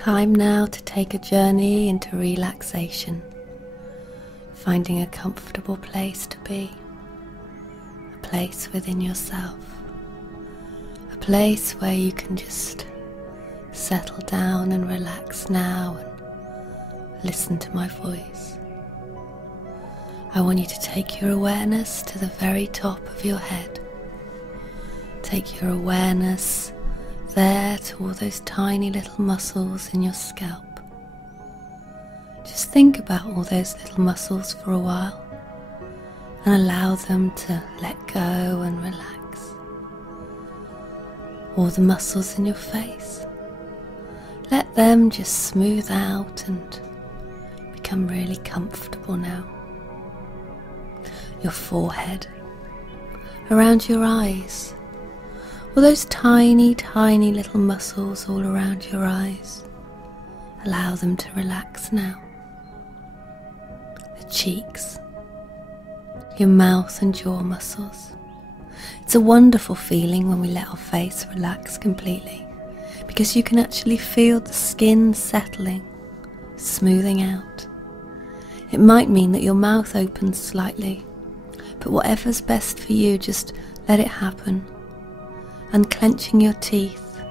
Time now to take a journey into relaxation, finding a comfortable place to be, a place within yourself, a place where you can just settle down and relax now and listen to my voice. I want you to take your awareness to the very top of your head. Take your awareness there to all those tiny little muscles in your scalp. Just think about all those little muscles for a while and allow them to let go and relax. All the muscles in your face, let them just smooth out and become really comfortable now. Your forehead, around your eyes, all those tiny, tiny little muscles all around your eyes, allow them to relax now. The cheeks, your mouth and jaw muscles. It's a wonderful feeling when we let our face relax completely, because you can actually feel the skin settling, smoothing out. It might mean that your mouth opens slightly, but whatever's best for you, just let it happen. Unclenching your teeth,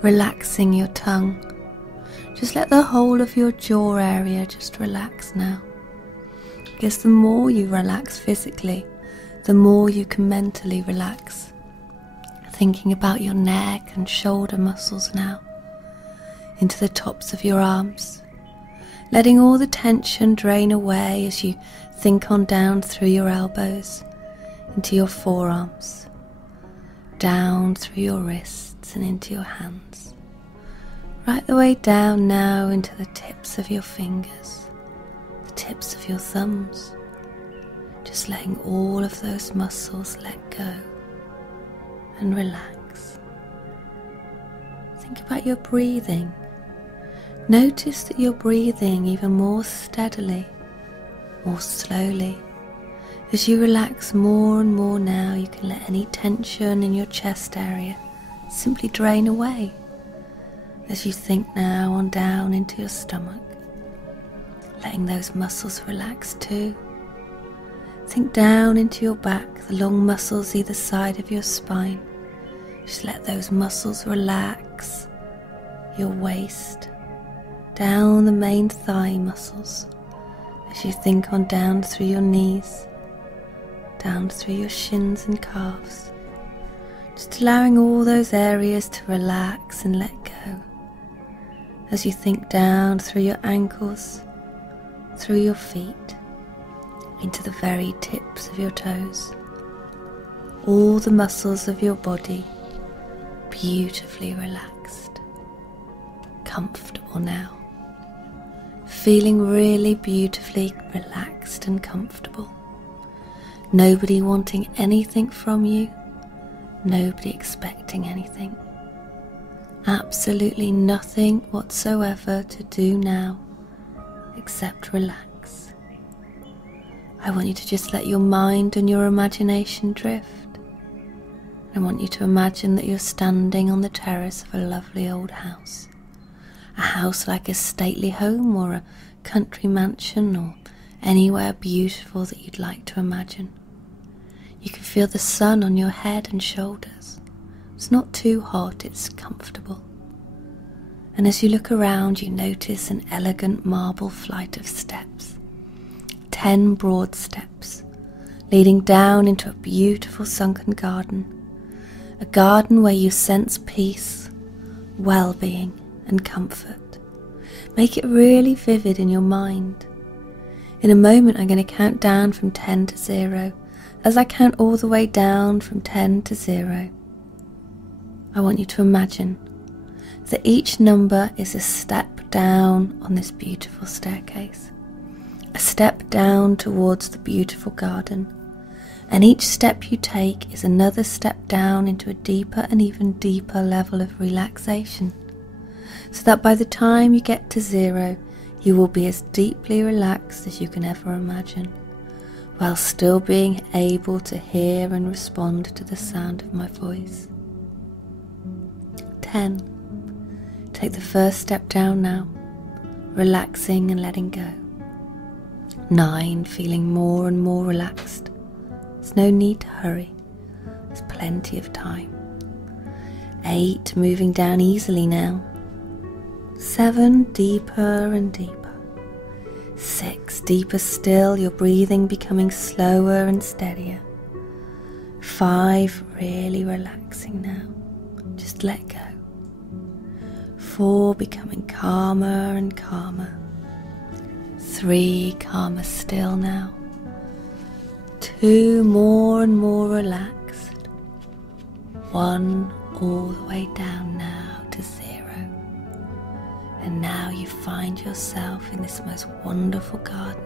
relaxing your tongue. Just let the whole of your jaw area just relax now. Because the more you relax physically, the more you can mentally relax. Thinking about your neck and shoulder muscles now, into the tops of your arms, letting all the tension drain away as you think on down through your elbows, into your forearms, down through your wrists and into your hands, right the way down now into the tips of your fingers, the tips of your thumbs, just letting all of those muscles let go and relax. Think about your breathing. Notice that you're breathing even more steadily, more slowly. As you relax more and more now, you can let any tension in your chest area simply drain away. As you think now on down into your stomach, letting those muscles relax too. Think down into your back, the long muscles either side of your spine. Just let those muscles relax. Your waist, down the main thigh muscles. As you think on down through your knees, down through your shins and calves, just allowing all those areas to relax and let go. As you think down through your ankles, through your feet, into the very tips of your toes, all the muscles of your body beautifully relaxed, comfortable now, feeling really beautifully relaxed and comfortable. Nobody wanting anything from you, nobody expecting anything. Absolutely nothing whatsoever to do now except relax. I want you to just let your mind and your imagination drift. I want you to imagine that you're standing on the terrace of a lovely old house. A house like a stately home or a country mansion or anywhere beautiful that you'd like to imagine. You can feel the sun on your head and shoulders. It's not too hot, it's comfortable. And as you look around, you notice an elegant marble flight of steps. 10 broad steps, leading down into a beautiful sunken garden. A garden where you sense peace, well-being and comfort. Make it really vivid in your mind. In a moment I'm going to count down from 10 to 0. As I count all the way down from 10 to 0, I want you to imagine that each number is a step down on this beautiful staircase, a step down towards the beautiful garden, and each step you take is another step down into a deeper and even deeper level of relaxation, so that by the time you get to 0, you will be as deeply relaxed as you can ever imagine, while still being able to hear and respond to the sound of my voice. 10. Take the first step down now, relaxing and letting go. 9, feeling more and more relaxed. There's no need to hurry. There's plenty of time. 8, moving down easily now. 7, deeper and deeper. 6, deeper still, your breathing becoming slower and steadier. 5, really relaxing now. Just let go. 4, becoming calmer and calmer. 3, calmer still now. 2, more and more relaxed. 1, all the way down now to 0. And now you find yourself in this most wonderful garden.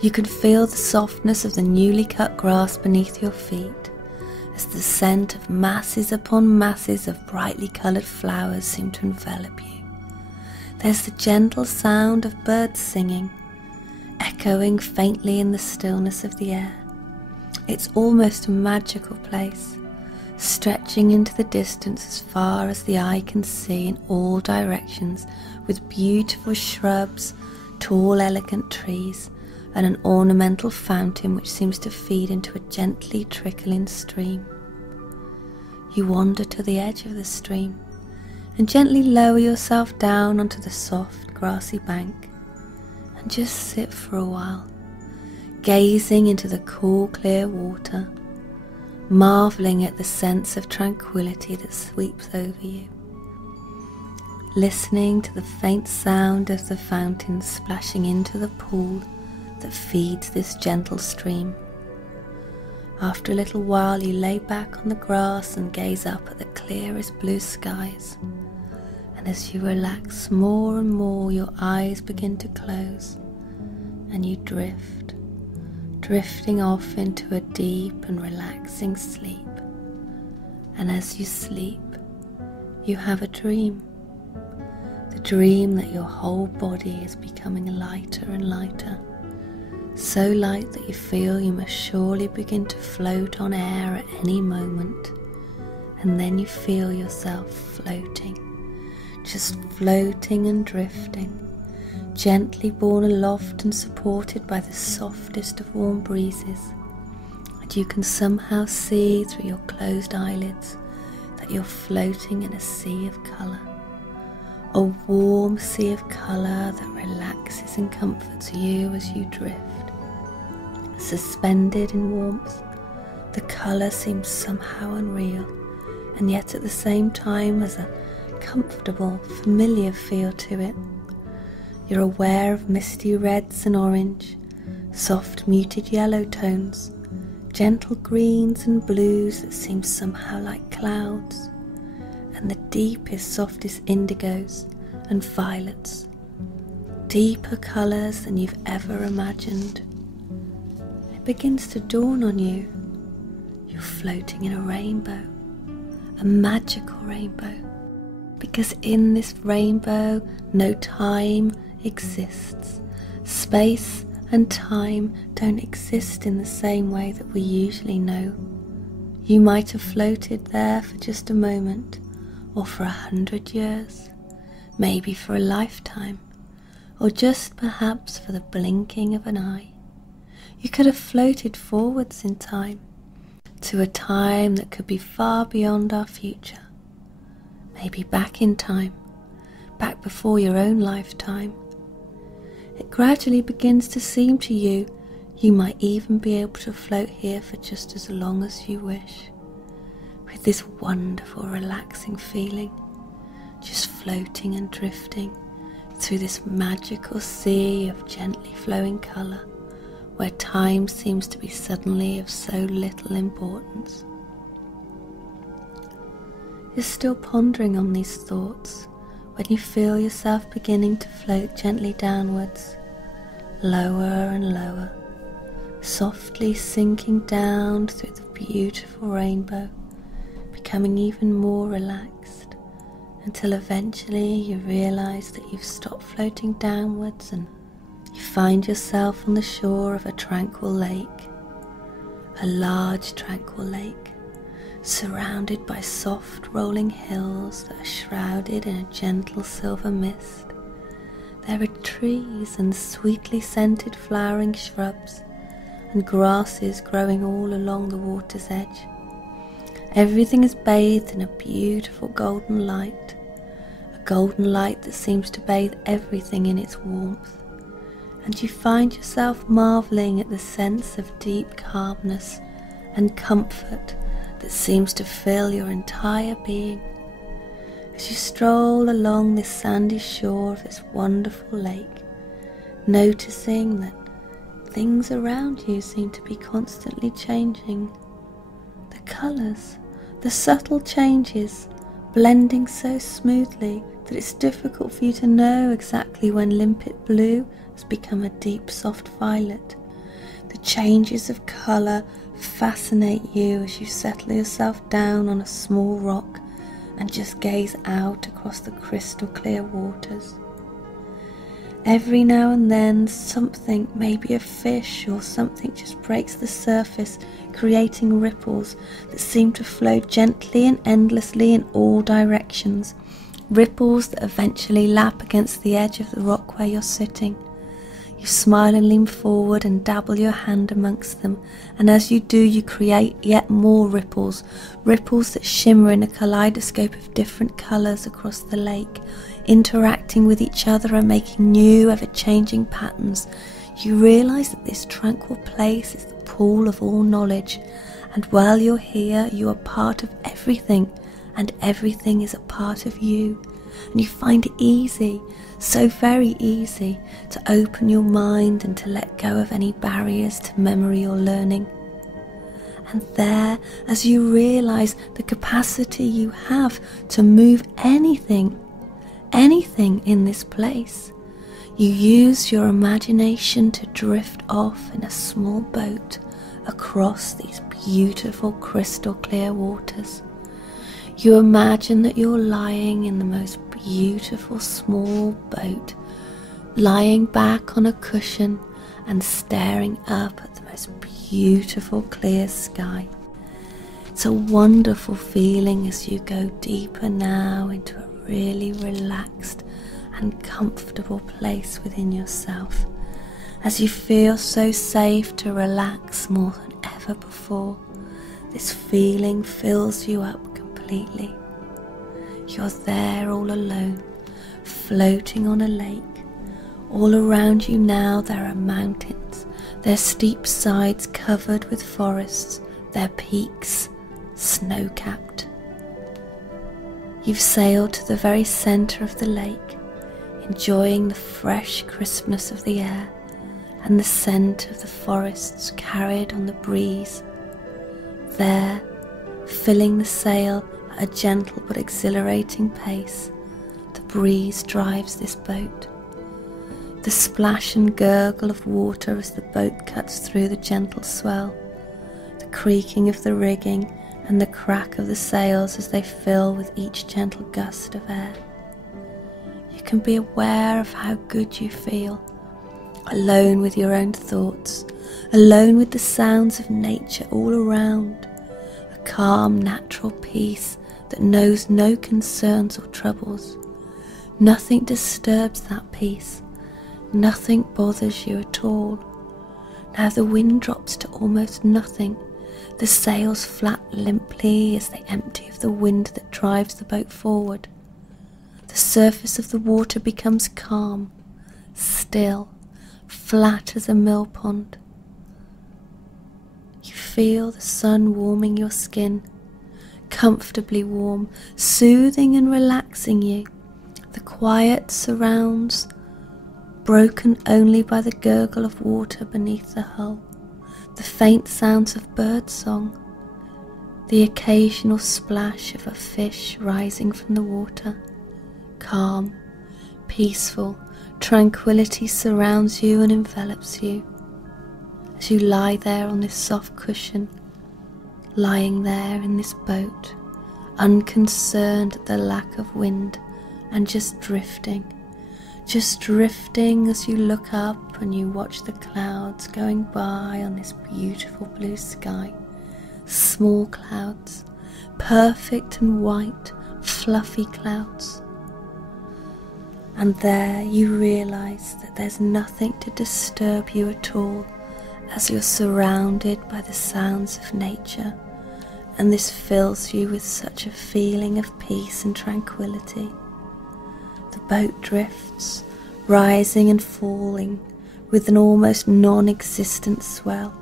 You can feel the softness of the newly cut grass beneath your feet, as the scent of masses upon masses of brightly coloured flowers seem to envelop you. There's the gentle sound of birds singing, echoing faintly in the stillness of the air. It's almost a magical place, stretching into the distance as far as the eye can see in all directions, with beautiful shrubs, tall elegant trees, and an ornamental fountain which seems to feed into a gently trickling stream. You wander to the edge of the stream and gently lower yourself down onto the soft grassy bank and just sit for a while, gazing into the cool clear water, marvelling at the sense of tranquility that sweeps over you, listening to the faint sound of the fountain splashing into the pool that feeds this gentle stream. After a little while you lay back on the grass and gaze up at the clearest blue skies, and as you relax more and more your eyes begin to close and you drift, drifting off into a deep and relaxing sleep. And as you sleep, you have a dream. The dream that your whole body is becoming lighter and lighter, so light that you feel you must surely begin to float on air at any moment. And then you feel yourself floating, just floating and drifting, gently borne aloft and supported by the softest of warm breezes. And you can somehow see through your closed eyelids that you're floating in a sea of colour, a warm sea of colour that relaxes and comforts you as you drift. Suspended in warmth, the colour seems somehow unreal, and yet at the same time has a comfortable, familiar feel to it. You're aware of misty reds and orange, soft muted yellow tones, gentle greens and blues that seem somehow like clouds, and the deepest, softest indigos and violets, deeper colours than you've ever imagined. It begins to dawn on you. You're floating in a rainbow, a magical rainbow, because in this rainbow no time exists. Space and time don't exist in the same way that we usually know. You might have floated there for just a moment, or for 100 years, maybe for a lifetime, or just perhaps for the blinking of an eye. You could have floated forwards in time, to a time that could be far beyond our future, maybe back in time, back before your own lifetime. It gradually begins to seem to you you might even be able to float here for just as long as you wish, with this wonderful relaxing feeling, just floating and drifting through this magical sea of gently flowing colour, where time seems to be suddenly of so little importance. You're still pondering on these thoughts when you feel yourself beginning to float gently downwards, lower and lower, softly sinking down through the beautiful rainbow, becoming even more relaxed, until eventually you realise that you've stopped floating downwards and you find yourself on the shore of a tranquil lake, a large tranquil lake, surrounded by soft rolling hills that are shrouded in a gentle silver mist. There are trees and sweetly scented flowering shrubs and grasses growing all along the water's edge. Everything is bathed in a beautiful golden light, a golden light that seems to bathe everything in its warmth, and you find yourself marvelling at the sense of deep calmness and comfort that seems to fill your entire being as you stroll along this sandy shore of this wonderful lake, noticing that things around you seem to be constantly changing. The colours, the subtle changes, blending so smoothly that it's difficult for you to know exactly when limpid blue has become a deep soft violet. The changes of colour fascinate you as you settle yourself down on a small rock and just gaze out across the crystal clear waters. Every now and then something, maybe a fish or something, just breaks the surface, creating ripples that seem to flow gently and endlessly in all directions, ripples that eventually lap against the edge of the rock where you're sitting. You smile and lean forward and dabble your hand amongst them, and as you do you create yet more ripples, ripples that shimmer in a kaleidoscope of different colours across the lake, interacting with each other and making new ever-changing patterns. You realise that this tranquil place is the pool of all knowledge, and while you're here you are part of everything, and everything is a part of you, and you find it easy, so very easy, to open your mind and to let go of any barriers to memory or learning. And there, as you realise the capacity you have to move anything in this place, you use your imagination to drift off in a small boat across these beautiful crystal clear waters. You imagine that you're lying in the most beautiful small boat, lying back on a cushion and staring up at the most beautiful clear sky. It's a wonderful feeling as you go deeper now into a really relaxed and comfortable place within yourself, as you feel so safe to relax more than ever before. This feeling fills you up completely. You're there all alone, floating on a lake. All around you now there are mountains, their steep sides covered with forests, their peaks snow-capped. You've sailed to the very centre of the lake, enjoying the fresh crispness of the air and the scent of the forests carried on the breeze. There, filling the sail at a gentle but exhilarating pace, the breeze drives this boat. The splash and gurgle of water as the boat cuts through the gentle swell, the creaking of the rigging and the crack of the sails as they fill with each gentle gust of air. You can be aware of how good you feel, alone with your own thoughts, alone with the sounds of nature all around, a calm natural peace that knows no concerns or troubles. Nothing disturbs that peace, nothing bothers you at all. Now the wind drops to almost nothing, the sails flap limply as they empty of the wind that drives the boat forward. The surface of the water becomes calm, still, flat as a mill pond. You feel the sun warming your skin, comfortably warm, soothing and relaxing you. The quiet surrounds, broken only by the gurgle of water beneath the hull, the faint sounds of birdsong, the occasional splash of a fish rising from the water. Calm, peaceful, tranquility surrounds you and envelops you as you lie there on this soft cushion, lying there in this boat, unconcerned at the lack of wind and just drifting as you look up and you watch the clouds going by on this beautiful blue sky. Small clouds, perfect and white, fluffy clouds. And there you realize that there's nothing to disturb you at all, as you're surrounded by the sounds of nature, and this fills you with such a feeling of peace and tranquility. The boat drifts, rising and falling with an almost non-existent swell,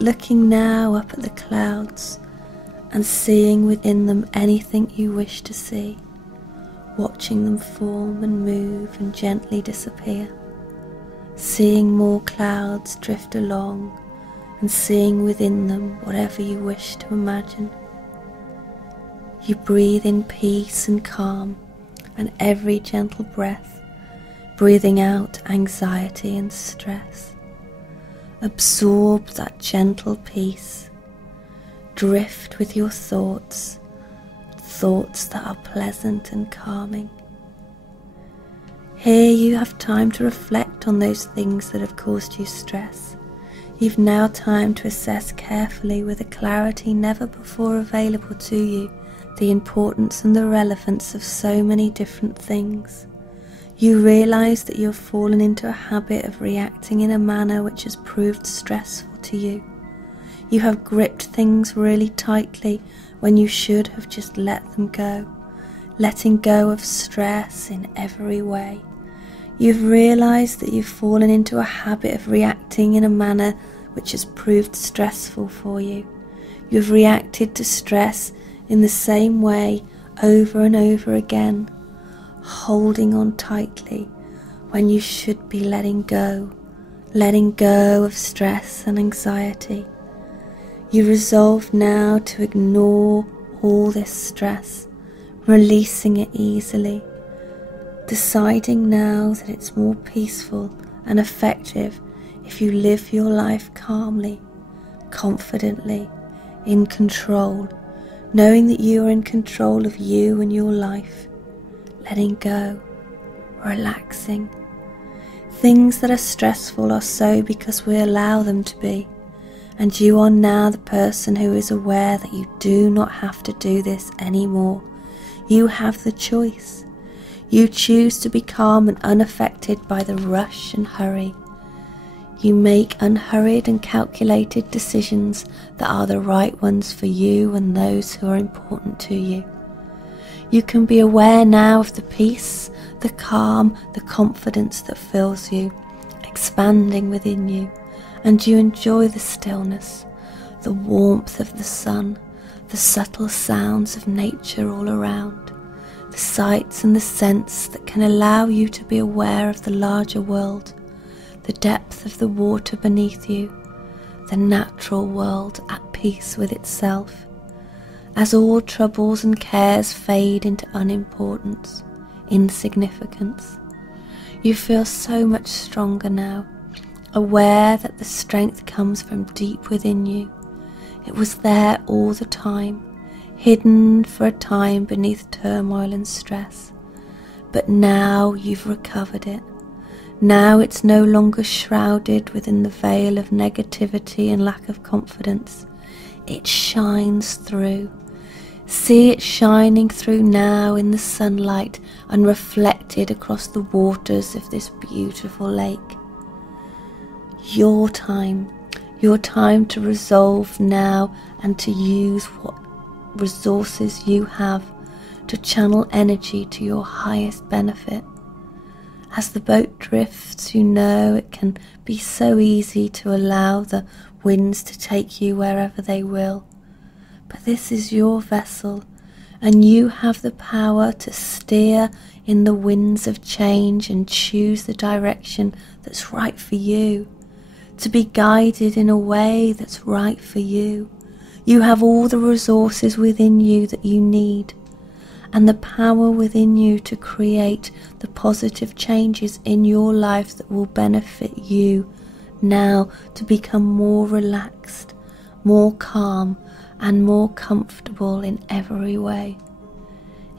looking now up at the clouds and seeing within them anything you wish to see, watching them form and move and gently disappear, seeing more clouds drift along and seeing within them whatever you wish to imagine. You breathe in peace and calm, and every gentle breath, breathing out anxiety and stress. Absorb that gentle peace. Drift with your thoughts that are pleasant and calming. Here you have time to reflect on those things that have caused you stress. You've now time to assess carefully, with a clarity never before available to you, the importance and the relevance of so many different things. You realize that you've fallen into a habit of reacting in a manner which has proved stressful to you. You have gripped things really tightly when you should have just let them go, letting go of stress in every way. You've realized that you've fallen into a habit of reacting in a manner which has proved stressful for you. You've reacted to stress in the same way over and over again, holding on tightly when you should be letting go of stress and anxiety. You resolve now to ignore all this stress, releasing it easily, deciding now that it's more peaceful and effective if you live your life calmly, confidently, in control, knowing that you are in control of you and your life, letting go, relaxing. Things that are stressful are so because we allow them to be. And you are now the person who is aware that you do not have to do this anymore. You have the choice. You choose to be calm and unaffected by the rush and hurry. You make unhurried and calculated decisions that are the right ones for you and those who are important to you. You can be aware now of the peace, the calm, the confidence that fills you, expanding within you. And you enjoy the stillness, the warmth of the sun, the subtle sounds of nature all around, the sights and the scents that can allow you to be aware of the larger world, the depth of the water beneath you, the natural world at peace with itself, as all troubles and cares fade into unimportance, insignificance. You feel so much stronger now, aware that the strength comes from deep within you. It was there all the time, hidden for a time beneath turmoil and stress. But now you've recovered it. Now it's no longer shrouded within the veil of negativity and lack of confidence. It shines through. See it shining through now in the sunlight and reflected across the waters of this beautiful lake. Your time to resolve now and to use what resources you have to channel energy to your highest benefit. As the boat drifts, you know it can be so easy to allow the winds to take you wherever they will. But this is your vessel, and you have the power to steer in the winds of change and choose the direction that's right for you. To be guided in a way that's right for you. You have all the resources within you that you need, and the power within you to create the positive changes in your life that will benefit you now to become more relaxed, more calm, and more comfortable in every way.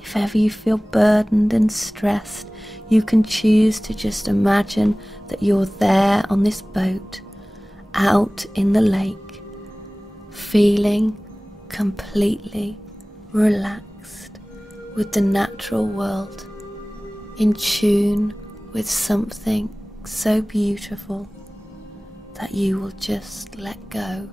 If ever you feel burdened and stressed, you can choose to just imagine that you're there on this boat, out in the lake, feeling completely relaxed with the natural world, in tune with something so beautiful that you will just let go.